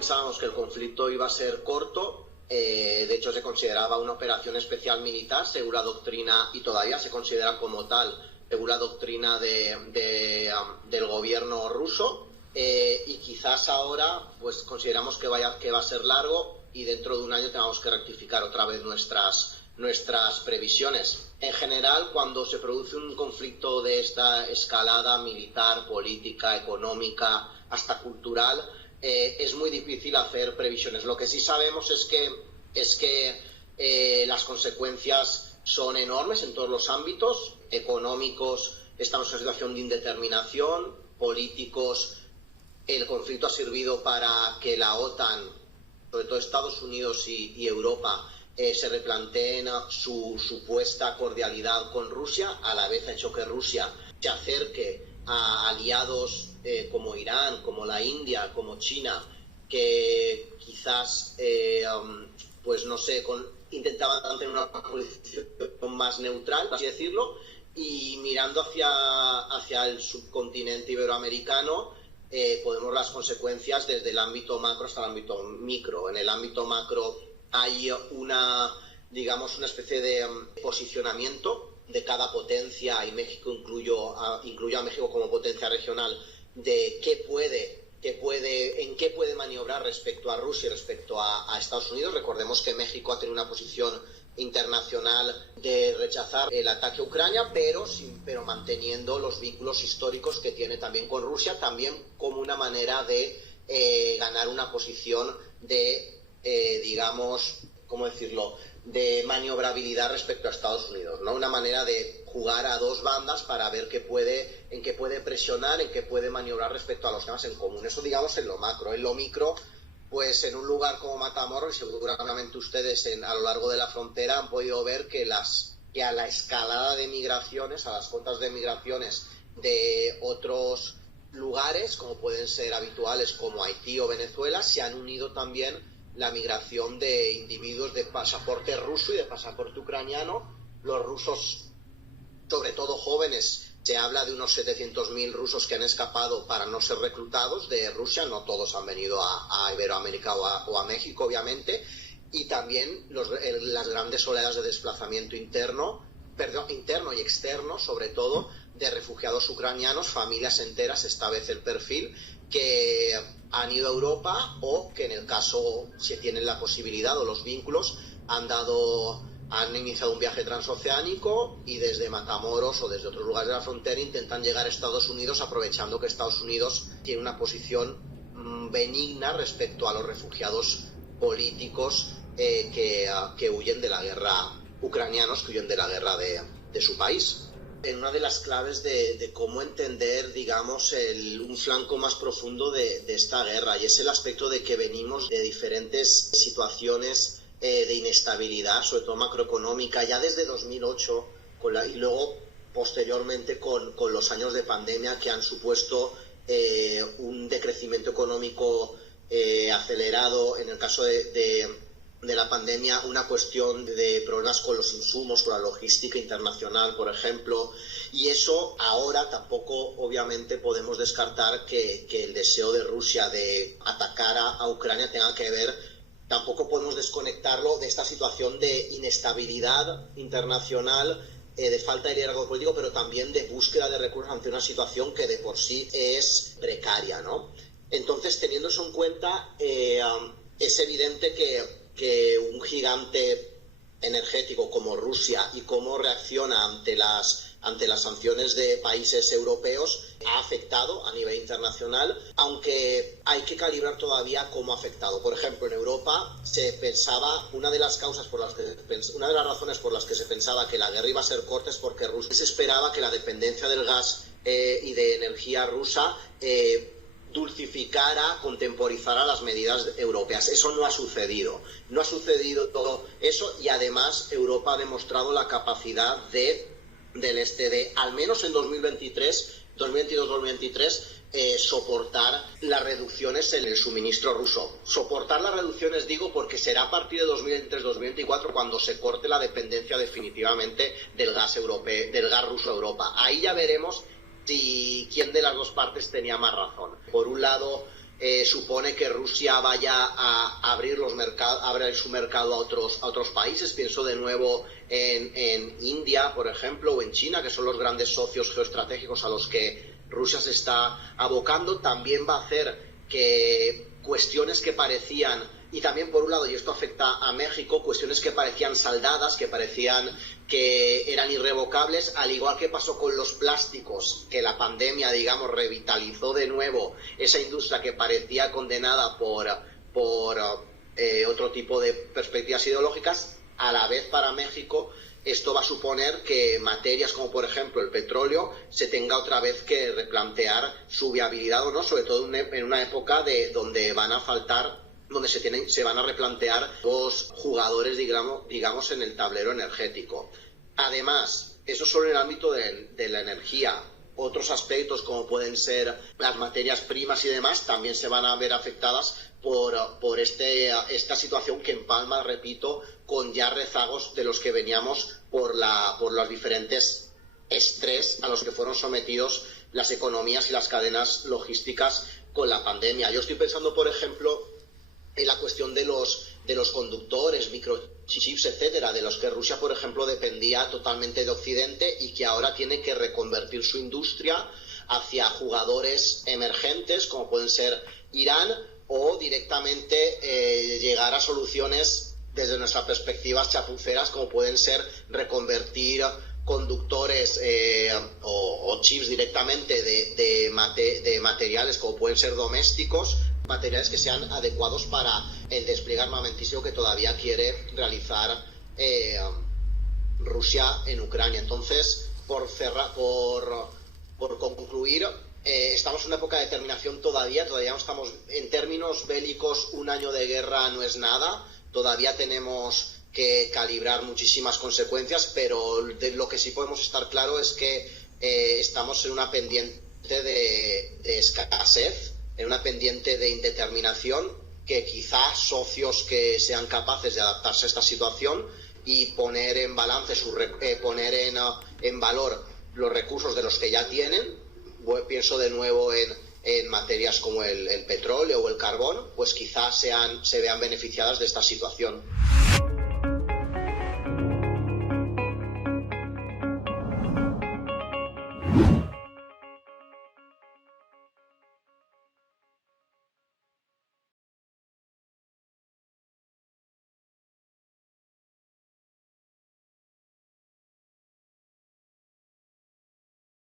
pensábamos que el conflicto iba a ser corto. De hecho, se consideraba una operación especial militar, según la doctrina, y todavía se considera como tal, según la doctrina del gobierno ruso. Y quizás ahora pues consideramos que va a ser largo y dentro de un año tengamos que rectificar otra vez nuestras previsiones. En general, cuando se produce un conflicto de esta escalada militar, política, económica, hasta cultural, es muy difícil hacer previsiones. Lo que sí sabemos es que las consecuencias son enormes en todos los ámbitos. Económicos, estamos en una situación de indeterminación. Políticos, el conflicto ha servido para que la OTAN, sobre todo Estados Unidos y Europa, se replanteen su supuesta cordialidad con Rusia. A la vez ha hecho que Rusia se acerque a aliados como Irán, como la India, como China, que quizás, pues no sé, intentaban tener una posición más neutral, por así decirlo, y mirando hacia el subcontinente iberoamericano, podemos ver las consecuencias desde el ámbito macro hasta el ámbito micro. En el ámbito macro hay una especie de posicionamiento de cada potencia, y México incluyo a México como potencia regional, de en qué puede maniobrar respecto a Rusia y respecto a Estados Unidos. Recordemos que México ha tenido una posición internacional de rechazar el ataque a Ucrania, pero manteniendo los vínculos históricos que tiene también con Rusia, también como una manera de ganar una posición de, ¿cómo decirlo?, de maniobrabilidad respecto a Estados Unidos, ¿no? Una manera de jugar a dos bandas para ver en qué puede presionar, en qué puede maniobrar respecto a los temas en común. Eso, digamos, en lo macro. En lo micro, pues en un lugar como Matamoros, y seguramente ustedes a lo largo de la frontera han podido ver que a la escalada de migraciones, a las cuotas de migraciones de otros lugares, como pueden ser habituales como Haití o Venezuela, se han unido también la migración de individuos de pasaporte ruso y de pasaporte ucraniano. Los rusos, sobre todo jóvenes, se habla de unos 700.000 rusos que han escapado para no ser reclutados de Rusia. No todos han venido a Iberoamérica o a México, obviamente. Y también las grandes oleadas de desplazamiento interno y externo, sobre todo, de refugiados ucranianos, familias enteras, esta vez el perfil, que han ido a Europa o que en el caso, si tienen la posibilidad o los vínculos, han iniciado un viaje transoceánico y desde Matamoros o desde otros lugares de la frontera intentan llegar a Estados Unidos, aprovechando que Estados Unidos tiene una posición benigna respecto a los refugiados políticos que huyen de la guerra, ucranianos que huyen de la guerra de su país. En una de las claves de cómo entender, digamos, un flanco más profundo de esta guerra, y es el aspecto de que venimos de diferentes situaciones de inestabilidad, sobre todo macroeconómica, ya desde 2008, y luego posteriormente con los años de pandemia que han supuesto un decrecimiento económico acelerado. En el caso de la pandemia, una cuestión de problemas con los insumos, con la logística internacional, por ejemplo, y eso ahora tampoco, obviamente, podemos descartar que el deseo de Rusia de atacar a Ucrania tenga que ver. Tampoco podemos desconectarlo de esta situación de inestabilidad internacional, de falta de liderazgo político, pero también de búsqueda de recursos ante una situación que de por sí es precaria, ¿no? Entonces, teniendo eso en cuenta, es evidente que un gigante energético como Rusia y cómo reacciona ante las sanciones de países europeos ha afectado a nivel internacional, aunque hay que calibrar todavía cómo ha afectado. Por ejemplo, en Europa se pensaba, una de las razones por las que se pensaba que la guerra iba a ser corta es porque Rusia se esperaba que la dependencia del gas y de energía rusa dulcificara, contemporizara las medidas europeas. Eso no ha sucedido. No ha sucedido todo eso, y además Europa ha demostrado la capacidad del este de, al menos en 2022-2023, soportar las reducciones en el suministro ruso. Soportar las reducciones, digo, porque será a partir de 2023-2024 cuando se corte la dependencia definitivamente del gas ruso a Europa. Ahí ya veremos quién de las dos partes tenía más razón. Por un lado, supone que Rusia vaya a abrir su mercado a otros países. Pienso de nuevo en India, por ejemplo, o en China, que son los grandes socios geoestratégicos a los que Rusia se está abocando. También va a hacer que cuestiones que parecían, y también por un lado, y esto afecta a México, cuestiones que parecían saldadas, que parecían que eran irrevocables, al igual que pasó con los plásticos, que la pandemia, digamos, revitalizó de nuevo esa industria que parecía condenada por otro tipo de perspectivas ideológicas. A la vez, para México, esto va a suponer que materias como, por ejemplo, el petróleo se tenga otra vez que replantear su viabilidad o no, sobre todo en una época donde van a faltar, donde se van a replantear los jugadores, digamos, en el tablero energético. Además, eso solo en el ámbito de la energía. Otros aspectos, como pueden ser las materias primas y demás, también se van a ver afectadas por esta situación que empalma, repito, con ya rezagos de los que veníamos por los diferentes estrés a los que fueron sometidos las economías y las cadenas logísticas con la pandemia. Yo estoy pensando, por ejemplo, en la cuestión de los conductores, microchips, etcétera, de los que Rusia, por ejemplo, dependía totalmente de Occidente y que ahora tiene que reconvertir su industria hacia jugadores emergentes, como pueden ser Irán, o directamente llegar a soluciones desde nuestras perspectivas chapuceras, como pueden ser reconvertir conductores o chips directamente de materiales como pueden ser domésticos, materiales que sean adecuados para el despliegue armamentístico que todavía quiere realizar Rusia en Ucrania. Entonces, por concluir, estamos en una época de determinación todavía no estamos, en términos bélicos, un año de guerra no es nada, todavía tenemos que calibrar muchísimas consecuencias, pero lo que sí podemos estar claro es que estamos en una pendiente de escasez, en una pendiente de indeterminación, que quizás socios que sean capaces de adaptarse a esta situación y poner en balance, poner en valor los recursos de los que ya tienen, pienso de nuevo en materias como el petróleo o el carbón, pues quizás se vean beneficiadas de esta situación.